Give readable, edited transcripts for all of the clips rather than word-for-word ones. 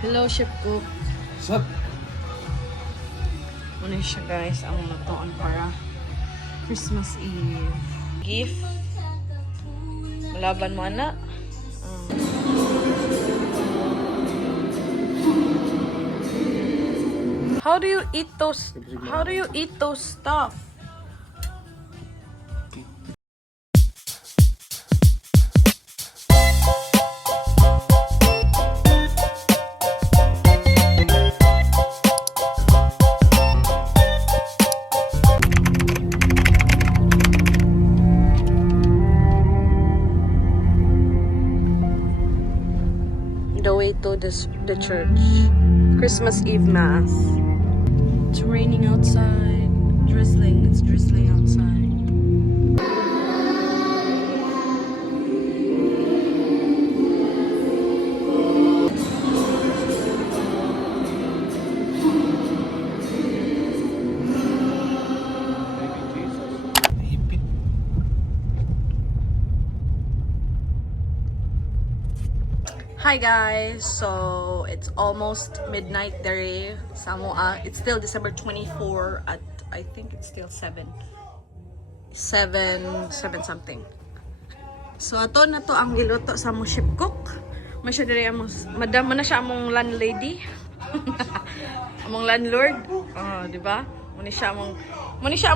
Hello, Chef Cook. Sup? Muna siya guys, ang matuon para Christmas Eve. Gift. Malaban mo na. How do you eat those? How do you eat those stuff? The way to the church. Christmas Eve Mass. It's raining outside. Drizzling. It's drizzling outside. Hipit. Hi guys, so it's almost midnight there sa Moa. It's still December 24 at I think it's still 7 something. So ato na to ang giluto sa mo ship cook. Masya diri among madam mo na siya among landlady. Among landlord. Oh, di ba? Muni siya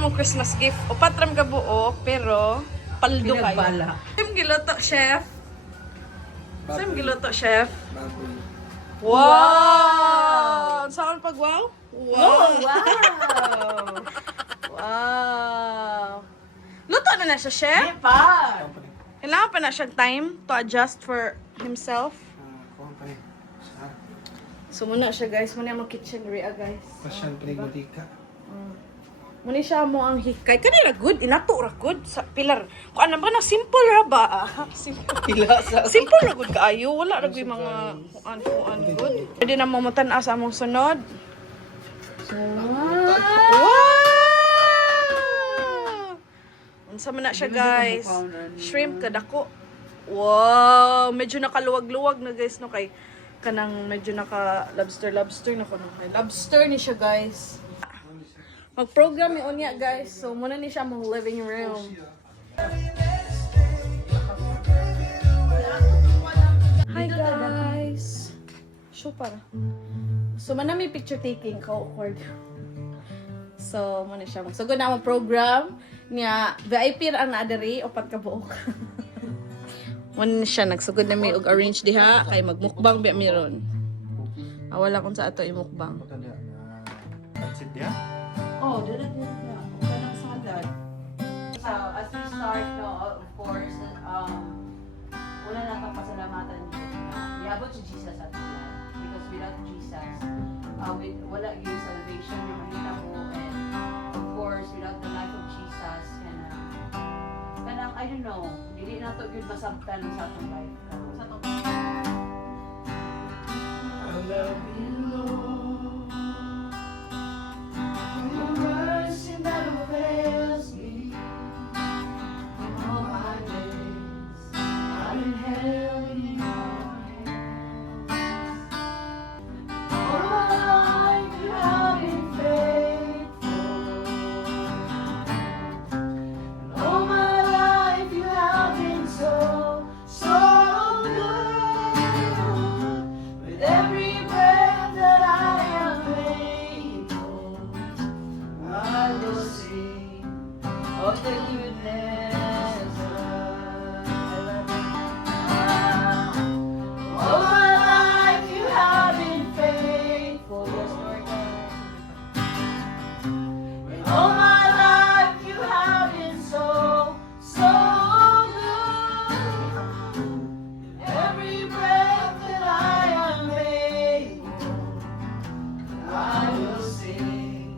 among Christmas gift. O patram ka buo pero paldo kayo. Pinagbala. Same giluto, chef. Saan giluto, chef? Baboy. Wow! Saan pag wow? Wow! Wow! Luto na siya, chef? Pa! Kailangan pa na siyang time to adjust for himself. Company. Sa So muna siya guys, muna mo kitchen area guys. Pasyal Panigodika. Muna siya mo ang hikay. Kanila good, inato ra good sa pilar. Kung ano ba na simple ra ba? Simple. Pila sa Simple ra good kaayo, wala ra gyud mga kuan good. Pwede na mo mutan-as among sunod. Wow! Unsa man na siya guys? Shrimp kadako. Wow, medyo nakaluwag-luwag na guys no kay kanang medyo naka lobster na kuno kay lobster ni siya guys. Mag-program ni unya guys. So muna ni siya mong living room. Hi guys. Show para. So manami picture taking ko awkward. So muna siya magsugod na ang program niya VIP ra ang naadiri upat ka buok. Muna siya nagsugod na mi og arrange diha kay magmukbang bi meron. Wala kung sa ato imukbang. Pansit niya? Oh, dito na. Okay ng salad. So, as we start, no, of course, wala na kang pasalamatan dito. Iabot si Jesus at yan. Because without Jesus, wala yung salvation na mahina mo. And of course, without the life of Jesus, kanang, I don't know, hindi na ito yun masabtan sa atong life. Sa atong I love you, Lord. Your mercy never fails me. All my days, I've been held in your hands. All my life, you have been faithful. And all my life, you have been so, so good. With every breath that I am able, I will sing of the goodness of God. All my life you have been faithful, yes, Lord God. And all my life you have been so, so good. Every breath that I am able, I will sing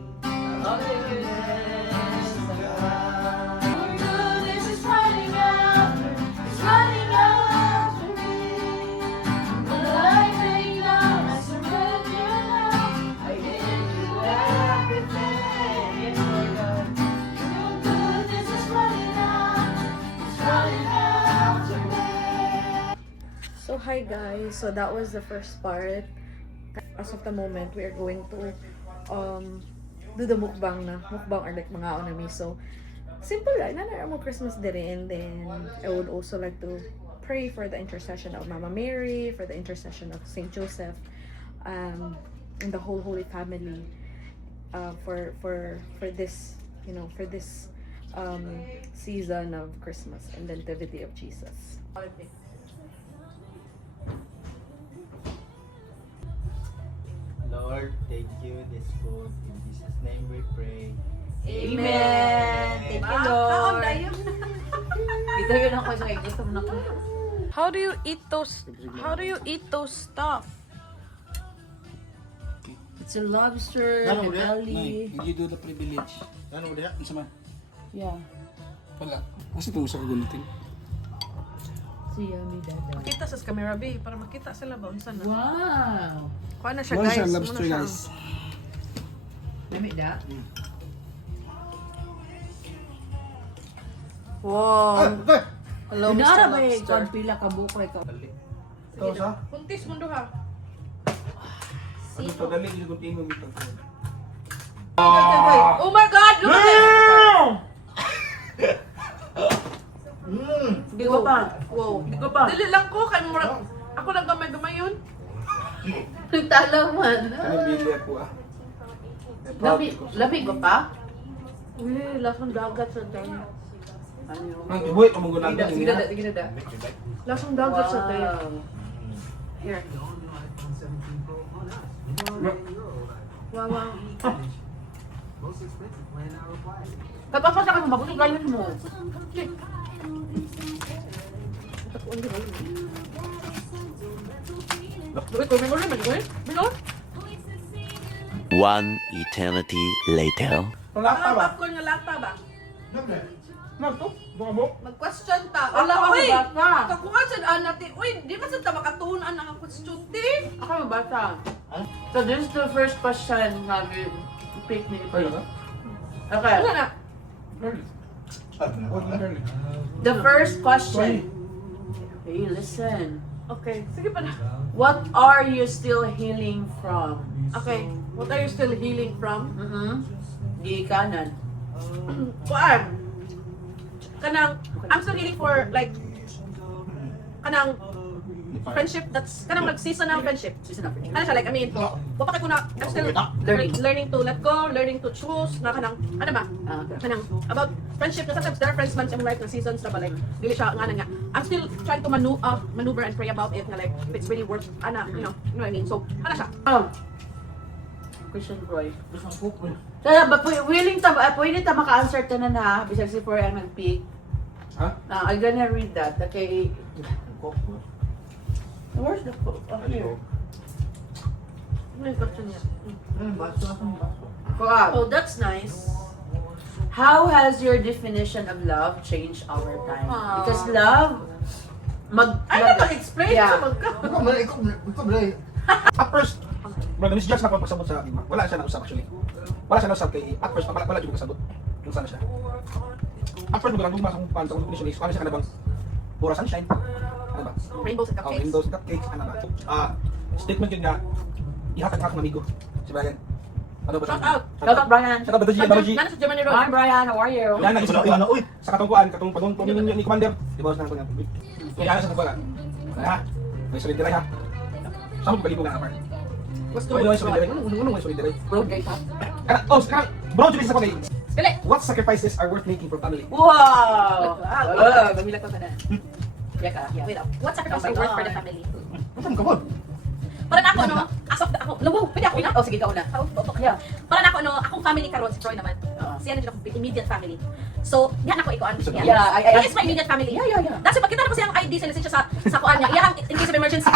of the goodness of God. Your goodness is running after me. The life laid down, I surrender now. I give you everything. Yes, Lord God. Your goodness is running after me. So hi guys, so that was the first part As of the moment, we are going to do the mukbang na. Mukbang or like mga onami. So, simple lang. Nanara mo Christmas dire. And then, I would also like to pray for the intercession of Mama Mary, for the intercession of Saint Joseph, and the whole Holy Family, for this, for this season of Christmas and the Nativity of Jesus. Lord, thank you this food. In Jesus' name we pray. Amen! Thank you, Lord. Dito yun ako sa gusto mo na ko. How do you eat those stuff? It's a lobster, Ano the ulit? belly. You do the privilege. Ano ulit? Isa man. Yeah. Wala. Kasi ito sa kagunitin. Si Yummy Dada. Makita sa camera, B, para makita sila ba unsa na. Wow! Kuha na siya, Wala guys. siya, Muna lobster siya. guys. Yummy da? Wow. Okay! Hello, Pinara Mr. ba eh, Lobster. kung pila ka bukay ka. Ito sa? Puntis mo ha. Ano ito? Dali, yung kunting mo ito. Oh my God! Look at it! Hindi ko pa. Wow. Hindi ko pa. Dili lang ko, kay mura. Ako lang gamay-gamay yun. Nagtalaman. Kanibili ako Labi ko pa? Uy, lasang dagat sa tayo. Ano? Ang ibuhay ka mong gunagin. Sige na. Lasang dagat sa tayo. Here. Wow. Kapapasa ka mo, mabuti ganyan mo. One eternity later. Wala pa ba? Popcorn nga lata ba? Ano to? Buka mo? Mag-question ta. Wala ka Uy! mabasa. Kakuha sa daan natin. Uy, di ba sa makatunan ang question, ti? Ako mabasa. So this is the first question na we pick ni Ayun na. Okay. Wala na. Early. Huwag na early. The first question. Hey, listen. Okay, sige pa na. What are you still healing from? Okay, what are you still healing from? Di kanan. Kuan. Kanang, I'm still healing for like, kanang friendship that's, kanang nag-season ng friendship. Ano siya, like, I mean, wapakay ko na, I'm still learning to let go, learning to choose, nga kanang, ano ba? Kanang, about friendship, na sometimes there are friends man sa mong life na seasons na ba, like, dili siya, nga nga. I'm still trying to maneuver and pray about it, na like, if it's really worth, you know what I mean? So, ano siya? Christian Roy. Kaya ba, willing ta, pwede ta maka-answer ta na bisag si Foy ang nag-pick. Ha? I'm gonna read that. Okay. Where's the book? Here. Ano yung question niya? Kuha. Oh, that's nice. How has your definition of love changed over time? Aww. Because love, Ay, na mag-explain Yeah. sa magka. At first, brother, misjudge na pagpasabot sa wala siya na-usap actually. Wala siya na-usap kay at first, wala dyan kasabot. Kung saan na siya. At first, magandang dugma sa kung paano sa kung definition is, paano siya ka na bang pura sunshine? Ano ba? Rainbows and Oh, cupcakes. Windows, cupcakes, ano ba? Statement yun nga, ihatag ka akong amigo. Si Brian. Ano ba siya? Shout out. Shout out, Brian. Shout out, Badoji. Nana sa Germany Road. Hi, Brian. How are you? Yan, nag-isip ko ano, uy, sa katungkuan, katong ni Commander. Di ba, sa katungkuan. Kaya sa katungkuan. Ha? May solidaray ha? Saan mo balibo nga apart? Gusto Ano yung solidaray? Ano yung solidaray? Road guys, ha? Bro, Julie, sa pagay. Dili. What sacrifices are worth making for family? Wow! Wow. Gamila ko ka na. Yaka, yeah. Wait up. What sacrifice are worth for the family? Ano ka ba? Para na ako, no? As of the, ako, labo, pwede ako na? Oh, sige, ikaw na. Yeah. Para na ako, no? Akong family karon si Troy naman. Oo. Siya na dyan akong immediate family. So, yan ako ikuan. Yeah, He is my immediate family. Yeah. Dahil pag kita na ko siyang ID, sinisensya sa kuan niya. Iyang, in case of emergency,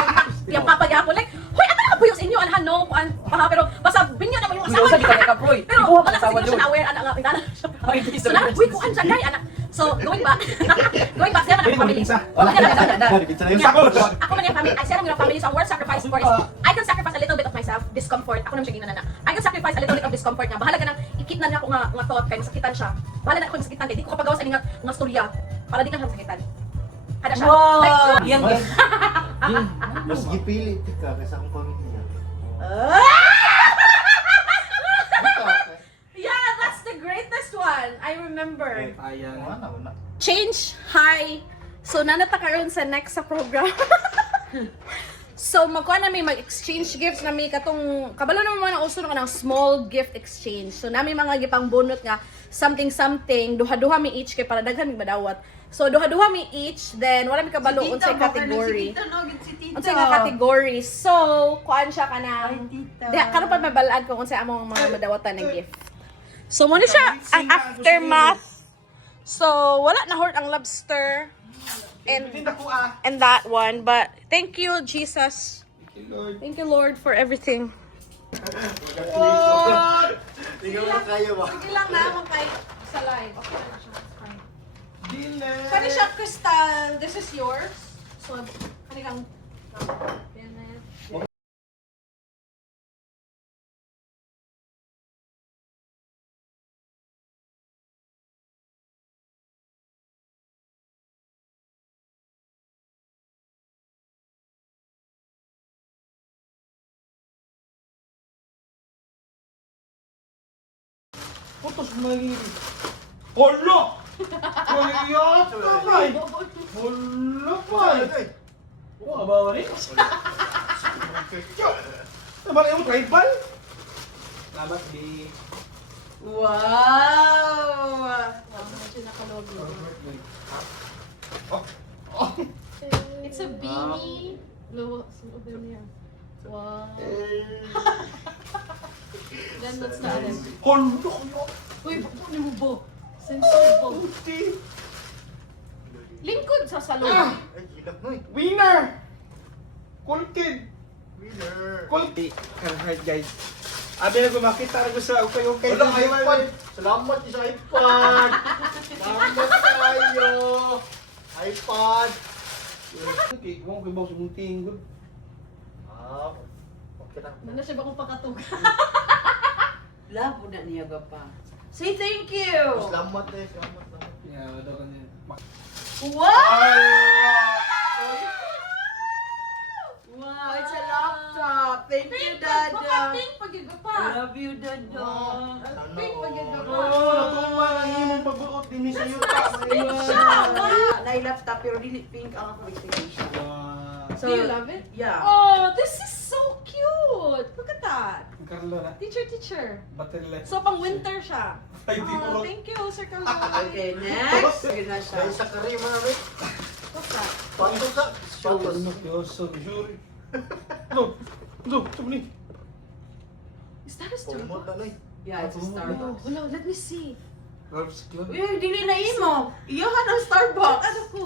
yung papa niya ako, like, hoy, ano na kabuyo sa inyo? Anahan, no? Kuan, pero basta binyo naman yung asawa Hindi, sabi ka niya. ka, Proy. Pero Ikaw ang wala asawa kasi siya doon. na aware, anak. Oh, in case So, of na, emergency. uy, kuan siya, guy, anak. So, going back, siya man Pwede ang mo family. pinsa. Wala na. Sa coach. Ako man yung family, I share yung family, so ang word sacrifice for is, I can sacrifice a little bit of myself, discomfort, ako naman siya ginana na. I can sacrifice a little bit of discomfort niya. Bahala ka nang ikit na niya ako nga thought, kaya masakitan siya. Bahala na ako yung sakitan, kaya di ko kapagawa sa nga storya, para di ka nang sakitan. Hada siya. Wow! Like, Yan, guys. Mas gipili ka kaysa akong committee niya. Ayan. Wala. Change, hi! So, nanata karon sa next sa program. So, magkuha na may mag-exchange gifts na may katong, kabalo naman mga uso ng small gift exchange. So, nami mga gipang bunot nga, something, duha-duha mi each, kay para daghan mi badawat. So, duha-duha mi each, then wala mi kabalo unsay category. Unsay nga category. So, kuan siya kanang, karon pa mabalaan kung unsay among mga madawatan ng gift. So, muna siya ang aftermath. So, wala na hurt ang lobster. And that one, but thank you, Jesus. Thank you, Lord, for everything. Hindi ka na kaya ba? Sige lang na, kay sa live. Okay lang siya. Fine. Dile. Kani siya, Crystal. This is yours. So, kani kang... Putos mo lagi. Hala! Kaya ka, bay! Hala, bay! Oh, abawa rin. Naman yung tribal? Salamat, di. Wow! It's a beanie. Low, wow. Then what's the other? Hala! Uy, ano mo ba? Sensitive ba? Puti! Lingkod sa salon. Ay, hilap mo eh. Winner! Cool kid! Winner. Cool kid! Alright guys. Abi na gumakita na ko sa ukay-ukay. Wala, iPad. Salamat sa iPad. Salamat kayo. iPad. Okay, mo kay boss munting good. Ah, okay lang. Ano siya ba kung pakatuga? Labo na niya pa. Say thank you! Salamat eh. Salamat. Yeah, daw kanina. Wow! Wow, it's a laptop. Thank you, Dada. Pink pag-iga I pa. love you, Dada. Pink pag-iga pa. Oh, tuma ang imong pagbuot din sa yuta. Pink siya. Na-laptop pero dili pink ang akong expectation. Do you love it? Yeah. Oh, this is so cute. Look at that. Carlo na. Teacher. Battery. So, pang winter siya. Ay, di Oh, mo. thank you, Sir Carlo. Okay, next. Sige na siya. Dahil sa kari mga rin. What's that? Pato sa. Pato sa. Yo, so sure. No. No, tumni. Is that a Pumot Starbucks? na eh. Yeah, it's a Oh, Starbucks. hello, let me see. Herbs cute. Uy, dili na imo. Iyahan ang Starbucks. Ano ko?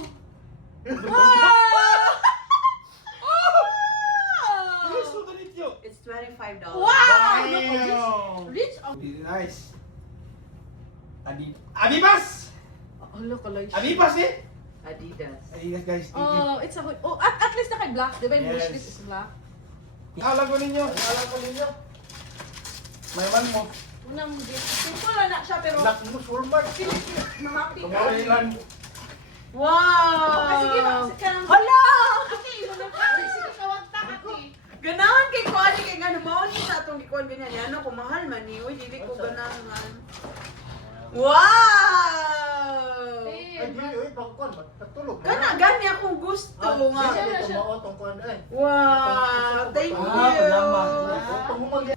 Yes, so ganit yo. It's $25. Wow! Wow. Rich. Oh, Nice. Abibas! look, like Abibas eh? Adidas. Ay, guys, thank you. Oh, it's a oh, at least na kay black, di ba? Yung Yes. wishlist is black. Alam ko ninyo. Alam ko ninyo. May man mo. Unang gift. Simple lang na siya, pero Nak mo, Sulman. mahappy ka. Kumailan. Wow! Okay, sige, ka. Hala! Ate, imo na ka. Sige, kawag ta, ate. Ganahan kay Kuani kay gano mao ni sa atong gikuan ganyan yan ano kung mahal man ni uy dili ko ganahan. Wow! Ay, di, uy, bangkon. Katulog. Kana gani akong gusto nga. Ito mao tong kuan eh. Wow! Thank you. salamat. Utong mo mag-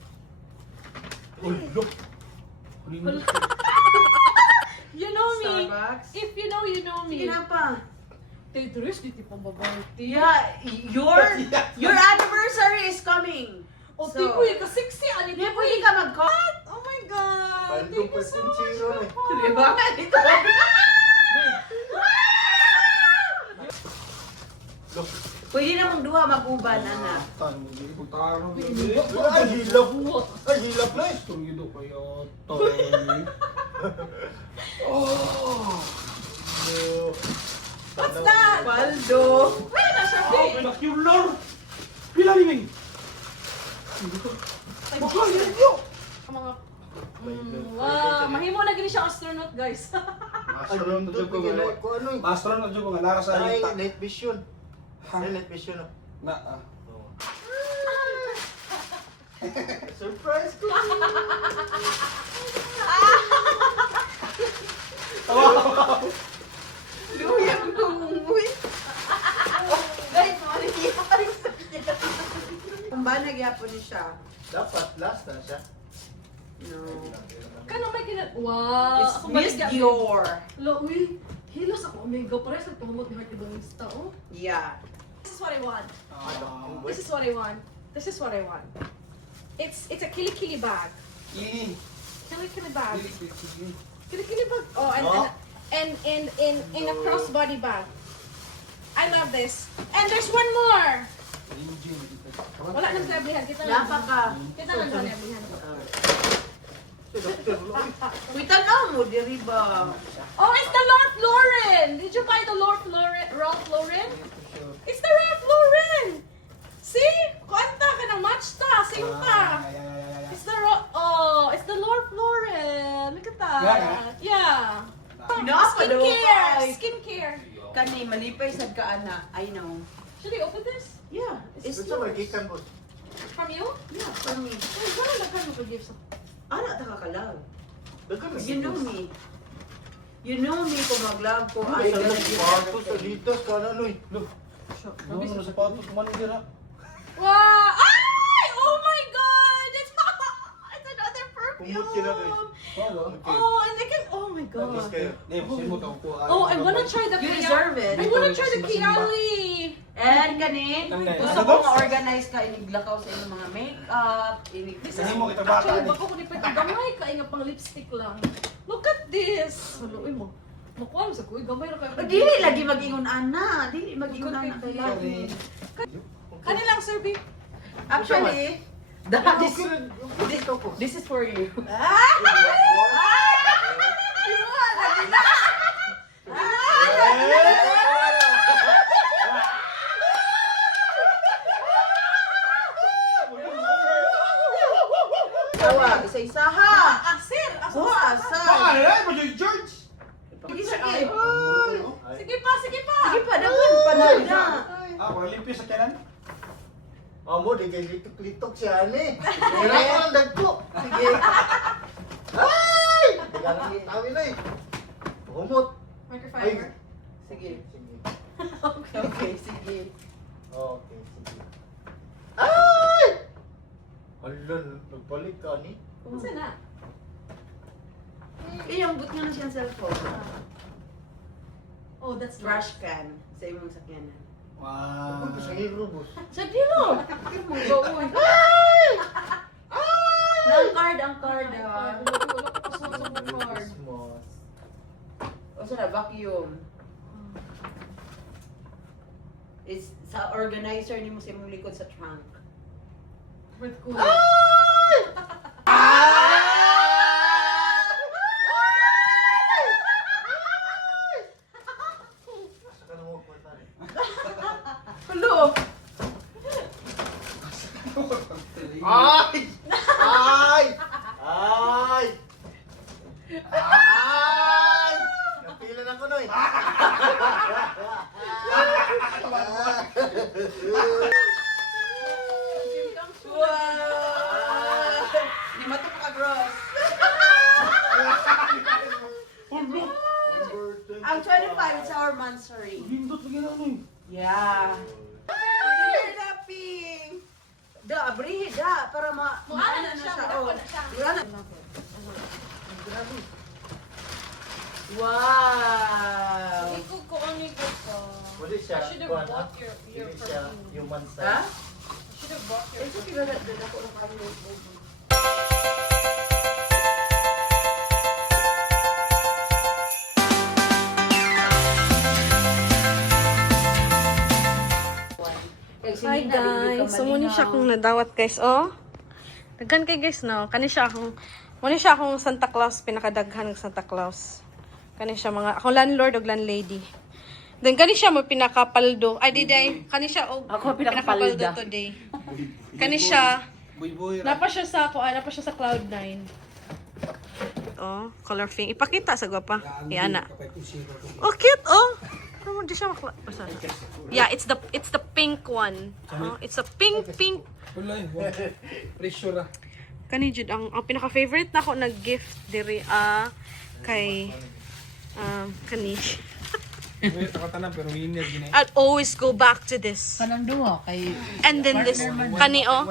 Uy, look. You know me. Starbucks. If you know, you know Sige me. na pa. Tetris, di tipong babae. Yeah, your anniversary is coming. O, So, tipoy ka sexy. Ano, Hindi tipoy pwede ka mag-call. Oh my God. Bandung Thank you so much. Zero eh. Di ba? Ito. Pwede namang duha mag-uban, anak. Ay, hilap. Ay, hilap na eh. Oh! What's that? Paldo. Wala na siya, Oh, babe. binocular! Pila liming? Bakla, yun yun! Mga wow, mahimo na gini siya astronaut, guys. Astronaut to, bigyan ko ano eh. Astronaut dyan mga nara sa Ay, yuta. night vision. Ha? Ay, night vision oh. Na, Surprise ko. Luyang lumumoy. Guys, mangyayari sa kanya. Kung ba nagyapon niya siya? Dapat last na siya. No. Kanang may wow! It's Ako Miss balik- Dior. Lo, uy, hilos ako. Omega, pares ang pahumot ni Heart Evangelista, oh. Yeah. This is what I want. Wait. This is what I want. This is what I want. It's a kili bag. Ili. Kili bag. Ili. Kili bag. Oh, and in a crossbody bag. I love this. And there's one more. Wala nang sabihan. Kita lang. Napaka. Kita lang sabihan. Uy, tanaw mo, diri ba? Oh, it's the Ralph Lauren. Did you buy the Ralph Lauren? It's the Ralph Lauren. See? Kuanta ka ng match ta. Same pa. It's the it's the Ralph Lauren. Look at that. Yeah. Napaka-dupay. Skincare. Kani, malipay sad ka, ana. I know. Should we open this? Yeah, it's Gusto mo yours. gikan mo. From you? Yeah, for me. Wait, wala lang ka mag-give sa... Ana, ta kakalaw. Dagan na You know me. You know me kung mag-love ko. Ay, Asa sa na sapatos sa dito ka na loy. Look. Ano sa sapatos man dira? Wow! Ay! Oh my God! It's another Kumot sila kay. perfume! Oh, Oh, and they can... Oh my Tapos God. kayo. Oh, I wanna try the You Kaya- deserve it. I wanna try the Kiali. And kani, Tanda. gusto ko ma-organize ka, iniglakaw sa inyong mga makeup, Saan mo kita bata Actually, ni? bako ko ni Pwede gamay ka nga pang lipstick lang. Look at this! Haluin mo. Makuha mo sa kuy, gamay na kayo. Dili lagi mag-ingon ana, dili mag-ingon ana kay lagi. Kanilang serbi. Actually, this is for you. Tawa, isa-isa ha. Asir! Buha, asa. George! Sige pa, sige pa! Sige pa, dapat panahon na. Ah, wala limpyo sa kanan? Amo di kay litok-litok siya ani. Wala ko ang dagko. Sige. Ay! Digang tawin na eh. Humot. Microfiber. Sige. Sige. Okay, sige. Okay, sige. Ay! Hala, nagbalik ka ni. Saan na? Iyong but nga na siyang cellphone. Oh, that's Trash can sa imong sakyanan. Ako Wow. sa hero boss. Sa dilo. Ang card, ang card. Wala ko kasuha sa card. Christmas. O sa vacuum. It's sa organizer ni mo sa imong likod sa trunk. With cool. Saka na mo kwenta rin. Hello. Ay! Ay! Ay! Ay! Napila na ko no eh. Wow! Di mato ka gross. Ang 25 is our monthsary. Lindot lagi na ano eh. Yeah. You're happy. Da, abrihi da para Ano na siya, oh. na siya. Wala na. Wow. Ikog ko ang ikog ko. Pwede siya. I should have kuwan, bought ha? your Pwede siya perfume. human Ha? size. I should have bought your It's okay na din ako ng kami. Hi guys, so muna siya akong nadawat guys, oh. Daghan kay guys, no. Kani siya akong Santa Claus, pinakadaghan ng Santa Claus. Kani siya mga akong landlord ug landlady. Then kani siya mo pinakapaldo. Ay di day, kani siya og Ako pinakapalda. today. Kani siya, Buy-buy. napa siya sa Cloud9. Oh, color pink. Ipakita sa gwapa. Iana. Oh, cute, oh. Ano di siya makla. Oh, sorry. Yeah, it's the pink one. Oh, it's a pink. Wala eh. Pressure ah. Kani jud ang pinaka-favorite nako na gift diri kay Kani. Takatanan pero linear gini. I'd always go back to this. Kanang duha kay And then this, kani oh.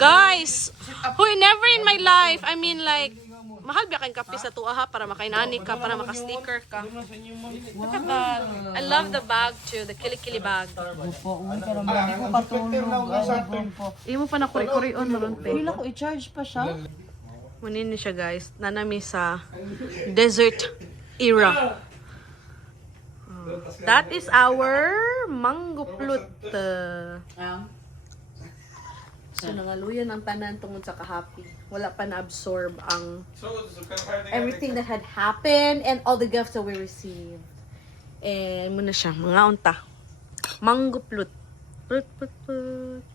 Guys, who never in my life, I mean like, mahal ba kayong kape sa tuwa ha, para makainani ka, para maka-sticker ka. Look at that. I love the bag too, the kili-kili bag. po uy pero hindi ko katulog ay po. Iyo mo pa na kuri-kuri on maron pe. Pila ko i-charge pa siya. Munin ni siya guys, nanami sa desert era. That is our mango flute. So nangaluyan ang tanan tungod sa kahapi. Wala pa na-absorb ang everything that had happened and all the gifts that we received. And muna siya, mga unta. Mango flute. Flute, flute, flute.